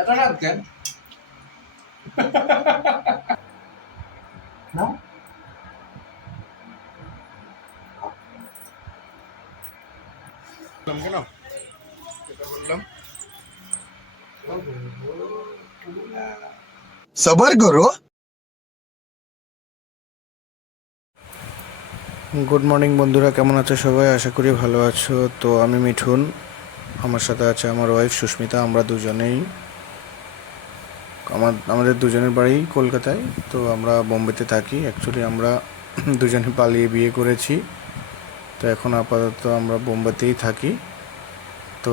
এত রাত কেন? না কেন সেটা বললাম। सबर करो। গুড মর্নিং বন্ধুরা, কেমন আছো সবাই? আশা করি ভালো আছো। তো আমি মিঠুন, আমার সাথে আছে আমার ওয়াইফ সুস্মিতা। আমরা দুজনেই আমাদের দুজনের বাড়ি কলকাতায়। তো আমরা বোম্বেতে থাকি। অ্যাকচুয়ালি আমরা দুজনে পালিয়ে বিয়ে করেছি। তো এখন আপাতত আমরা বোম্বেতেই থাকি। তো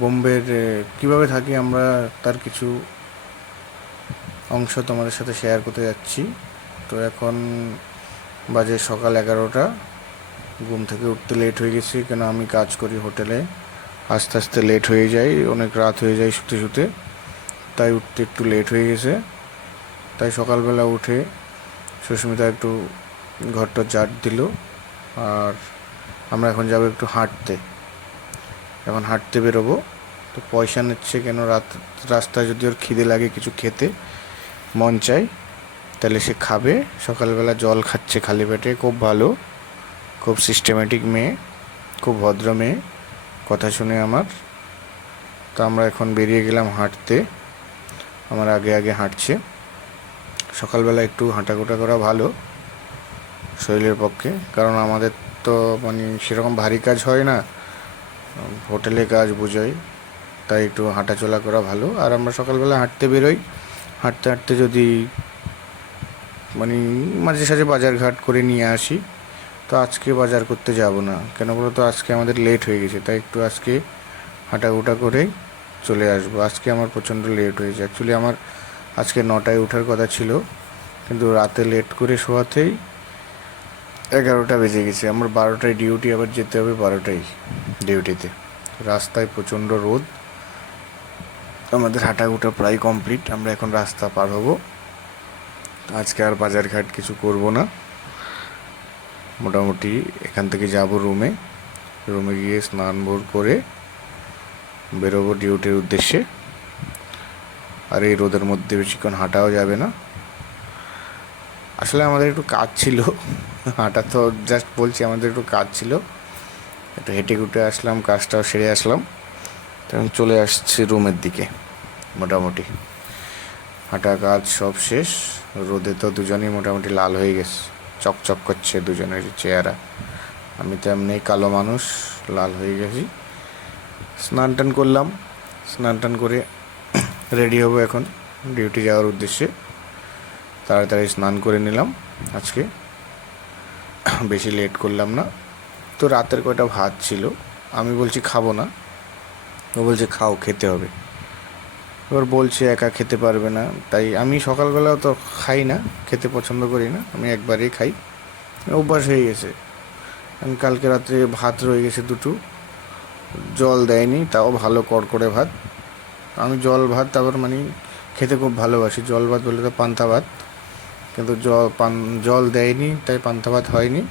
বোম্বের কীভাবে থাকি আমরা তার কিছু অংশ তোমাদের সাথে শেয়ার করতে যাচ্ছি। তো এখন বাজে সকাল 11টা। ঘুম থেকে উঠতে লেট হয়ে গেছি, কেন আমি কাজ করি হোটেলে। আস্তে আস্তে লেট হয়ে যায়, অনেক রাত হয়ে যায় শুতে শুতে, তাই উঠতে একটু লেট হয়ে গেছে। তাই সকালবেলা উঠে সুস্মিতা একটু ঘরটা ঝাড় দিল। আর আমরা এখন যাব একটু হাঁটতে। এখন হাঁটতে বেরোবো। তো পয়সা নিচ্ছে, কেন রাস্তায় যদি ওর খিদে লাগে, কিছু খেতে মন চাই, তাহলে সে খাবে। সকালবেলা জল খাচ্ছে খালি পেটে, খুব ভালো, খুব সিস্টেমেটিক মেয়ে, খুব ভদ্র মেয়ে, কথা শুনে আমার। তো আমরা এখন বেরিয়ে গেলাম হাঁটতে। আমার আগে আগে হাঁটছে। সকালবেলা একটু হাঁটাঘোটা করা ভালো শরীরের পক্ষে, কারণ আমাদের তো মানে সেরকম ভারী কাজ হয় না, হোটেলে কাজ বোঝাই, তাই একটু হাঁটাচলা করা ভালো। আর আমরা সকালবেলা হাঁটতে বেরোই। হাঁটতে হাঁটতে যদি মানে মাঝে সাঝে বাজারঘাট করে নিয়ে আসি। তো আজকে বাজার করতে যাব না, কেন বলো তো, আজকে আমাদের লেট হয়ে গেছে, তাই একটু আজকে হাঁটাগুটা করে চলে আসবো। আজকে আমার প্রচণ্ড লেট হয়েছে। অ্যাকচুয়ালি আমার আজকে 9টায় ওঠার কথা ছিল, কিন্তু রাতে লেট করে শোয়াতেই 11টা বেজে গেছে। আমার 12টায় ডিউটি, আবার যেতে হবে 12টায় ডিউটিতে। রাস্তায় প্রচণ্ড রোদ। আমাদের হাঁটাগুটা প্রায় কমপ্লিট, আমরা এখন রাস্তা পার হব। আজকে আর বাজারঘাট কিছু করব না। মোটামুটি এখান থেকে যাব রুমে। রুমে গিয়ে স্নান ভোর করে বেরোবো ডিউটির উদ্দেশ্যে। আর এই রোদের মধ্যে বেশিক্ষণ হাঁটাও যাবে না। আসলে আমাদের একটু কাজ ছিল, হাঁটা তো জাস্ট বলছি, আমাদের একটু কাজ ছিল, একটু হেঁটে ঘুটে আসলাম, কাজটাও সেরে আসলাম। তখন চলে আসছি রুমের দিকে। মোটামুটি হাঁটা কাজ সব শেষ। রোদে তো দুজনেই মোটামুটি লাল হয়ে গেছে, চকচক করছে দুজনের চেহারা। আমি তো এমনি কালো মানুষ, লাল হয়ে গেছি। স্নান টান করলাম, স্নান টান করে রেডি হবো এখন ডিউটি যাওয়ার উদ্দেশ্যে। তাড়াতাড়ি স্নান করে নিলাম আজকে, বেশি লেট করলাম না। তো রাতের কয়টা ভাত ছিল, আমি বলছি খাবো না, ও বলছে খাও, খেতে হবে। এবার বলছে একা খেতে পারবে না, তাই আমি সকালবেলাও তো খাই না, খেতে পছন্দ করি না, আমি একবারেই খাই, অভ্যাস হয়ে গেছে। আমি কালকে রাত্রে ভাত রয়ে গেছে দুটো, জল দেয়নি, তাও ভালো কড়কড়ে ভাত। আমি জল ভাত আবার মানে খেতে খুব ভালোবাসি। জল ভাত বলে তো পান্তা ভাত, কিন্তু জল দেয়নি, তাই পান্তা ভাত হয়নি।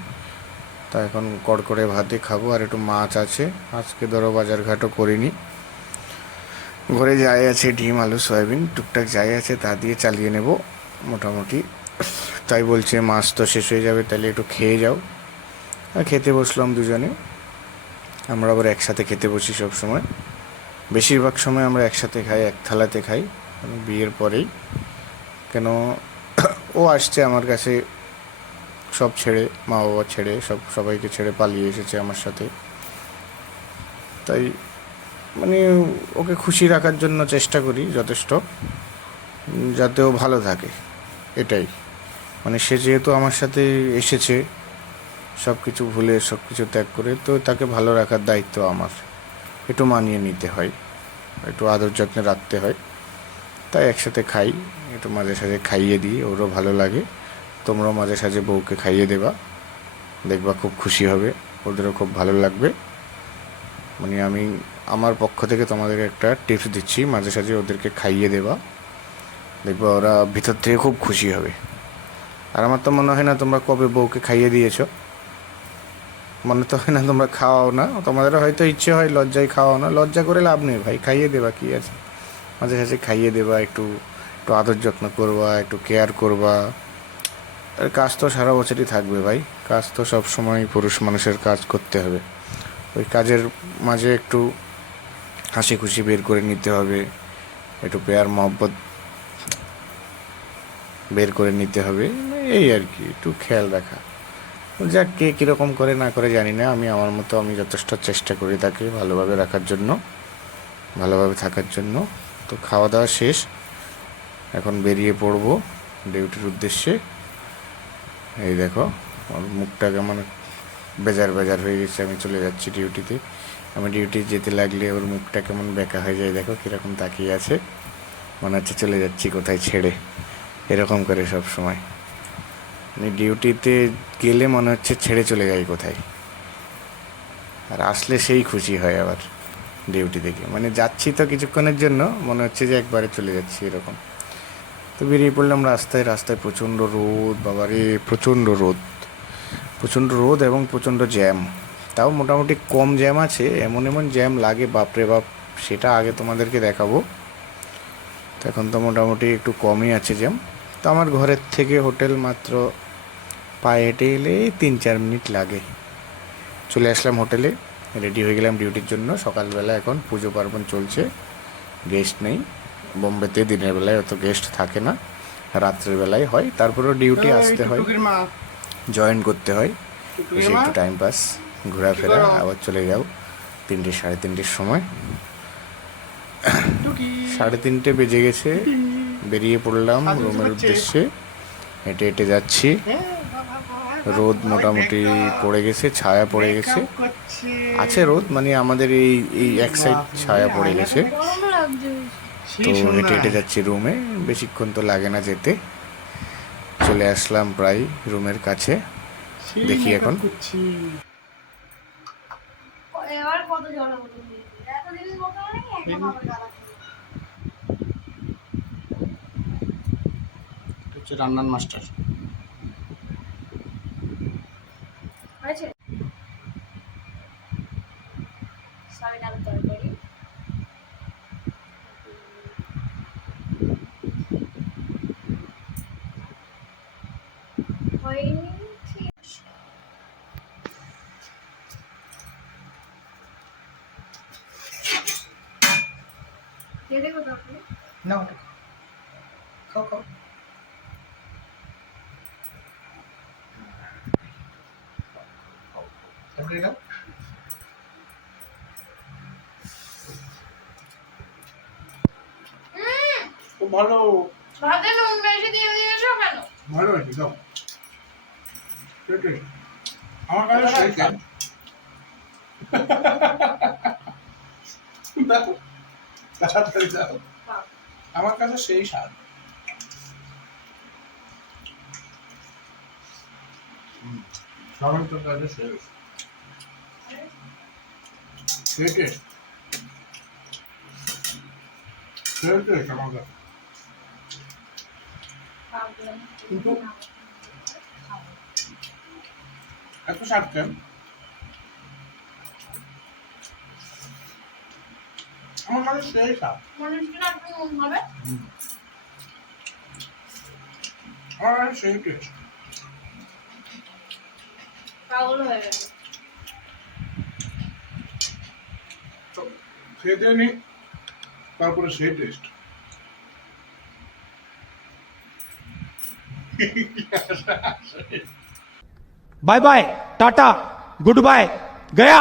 তা এখন কড়কড়ে ভাতে খাবো। আর একটু মাছ আছে, আজকে ধরো বাজারঘাটও করিনি। ঘরে যাই আছে, ডিম আলু সয়াবিন টুকটাক যাই আছে, তা দিয়ে চালিয়ে নেব মোটামুটি। তাই বলছে মাছ তো শেষ হয়ে যাবে, তাহলে একটু খেয়ে যাও। আর খেতে বসলাম দুজনে। আমরা আবার একসাথে খেতে বসি সব সময়, বেশিরভাগ সময় আমরা একসাথে খাই, এক থালাতে খাই, বিয়ের পরেই। কেন, ও আসছে আমার কাছে সব ছেড়ে, মা বাবা ছেড়ে, সবাইকে ছেড়ে পালিয়ে এসেছে আমার সাথে। তাই মানে ওকে খুশি রাখার জন্য চেষ্টা করি যথেষ্ট, যাতে ও ভালো থাকে, এটাই। মানে সে যেহেতু আমার সাথে এসেছে সব কিছু ভুলে, সব কিছু ত্যাগ করে, তো তাকে ভালো রাখার দায়িত্ব আমার। একটু মানিয়ে নিতে হয়, একটু আদর যত্নে রাখতে হয়। তাই একসাথে খাই, একটু মাঝে সাঝে খাইয়ে দিই, ওরও ভালো লাগে। তোমরাও মাঝে সাঝে বউকে খাইয়ে দেবা, দেখবা খুব খুশি হবে, ওদেরও খুব ভালো লাগবে। মানে আমি আমার পক্ষ থেকে তোমাদের একটা টিপস দিচ্ছি, মাঝে সাঝে ওদেরকে খাইয়ে দেবা, দেখবা ওরা ভিতর থেকে খুব খুশি হবে। আর আমার তো মনে হয় না তোমরা কবে বউকে খাইয়ে দিয়েছো, মনে তো হয় না তোমরা খাওয়াও না। তোমাদের হয়তো ইচ্ছে হয়, লজ্জায় খাওয়াও না। লজ্জা করে লাভ নেই ভাই, খাইয়ে দেবা, কী আছে। মাঝে সাঝে খাইয়ে দেবা, একটু একটু আদর যত্ন করবা, একটু কেয়ার করবা। আর কাজ তো সারা বছরই থাকবে ভাই, কাজ তো সব সময় পুরুষ মানুষের কাজ করতে হবে। ওই কাজের মাঝে একটু হাসি খুশি বের করে নিতে হবে, একটু পেয়ার মহব্বত বের করে নিতে হবে, এই আর কি, একটু খেয়াল রাখা। যাক, কে কীরকম করে না করে জানি না, আমি আমার মতো আমি যথেষ্ট চেষ্টা করি তাকে ভালোভাবে রাখার জন্য, ভালোভাবে থাকার জন্য। তো খাওয়া দাওয়া শেষ, এখন বেরিয়ে পড়বো ডিউটির উদ্দেশ্যে। এই দেখো আমার মুখটা কেমন বেজার বেজার হয়ে গেছে, আমি চলে যাচ্ছি ডিউটিতে। আমি ডিউটি যেতে লাগলে ওর মুখটা কেমন বেঁকা হয়ে যায়, দেখো কীরকম তাকিয়ে আছে, মনে হচ্ছে চলে যাচ্ছি কোথায় ছেড়ে, এরকম করে সব সময়। মানে ডিউটিতে গেলে মনে হচ্ছে ছেড়ে চলে যাই কোথায়, আর আসলে সেই খুশি হয় আবার ডিউটি থেকে। মানে যাচ্ছি তো কিছুক্ষণের জন্য, মনে হচ্ছে যে একবারে চলে যাচ্ছি এরকম। তো বেরিয়ে পড়লাম রাস্তায়। রাস্তায় প্রচণ্ড রোদ, বাবারে প্রচণ্ড রোদ, প্রচণ্ড রোদ এবং প্রচণ্ড জ্যাম। তাও মোটামুটি কম জ্যাম আছে, এমন এমন জ্যাম লাগে বাপরে বাপ, সেটা আগে তোমাদেরকে দেখাবো। তো এখন তো মোটামুটি একটু কমই আছে জ্যাম। তো আমার ঘরের থেকে হোটেল মাত্র পায়ে হেঁটে এলে 3-4 মিনিট লাগে। চলে আসলাম হোটেলে, রেডি হয়ে গেলাম ডিউটির জন্য। সকালবেলা এখন পুজো পার্বণ চলছে, গেস্ট নেই। বোম্বেতে দিনের বেলায় অত গেস্ট থাকে না, রাত্রের বেলায় হয়। তারপরেও ডিউটি আসতে হয়, জয়েন করতে হয়, এসে একটু টাইম পাস, ঘোরাফেরা, আবার চলে যাও 3টে 3:30 সময়। 3:30 বেজে গেছে, বেরিয়ে পড়লাম রুমের উদ্দেশ্যে। হেঁটে হেঁটে যাচ্ছি, রোদ মোটামুটি পড়ে গেছে, ছায়া পড়ে গেছে, আছে রোদ, মানে আমাদের এই এই এক সাইড ছায়া পড়ে গেছে। তো হেঁটে হেঁটে যাচ্ছি রুমে, বেশিক্ষণ তো লাগে না যেতে। চলে আসলাম প্রায় রুমের কাছে, দেখি এখন রান্নার মাস্টার না, খাও খাও। খুব ভালো, ভাতে নুন বেশি দিয়ে দিয়েছো কেন? ভালো হয়েছে, দাও। আমার কাছে সেই স্বাদ, তাড়াতাড়ি দাও, আমার কাছে সেই স্বাদ। সবাই তো কাছে সেই টেস্ট, সেই টেস্ট আমার কাছে। কিন্তু এত স্বাদ কেন? আমার কাছে সেই স্বাদ, আমার কাছে সেই টেস্ট। পাগল হয়ে গেছে, খেতে নি, তারপরে সেই test. Bye bye, tata, goodbye, गया।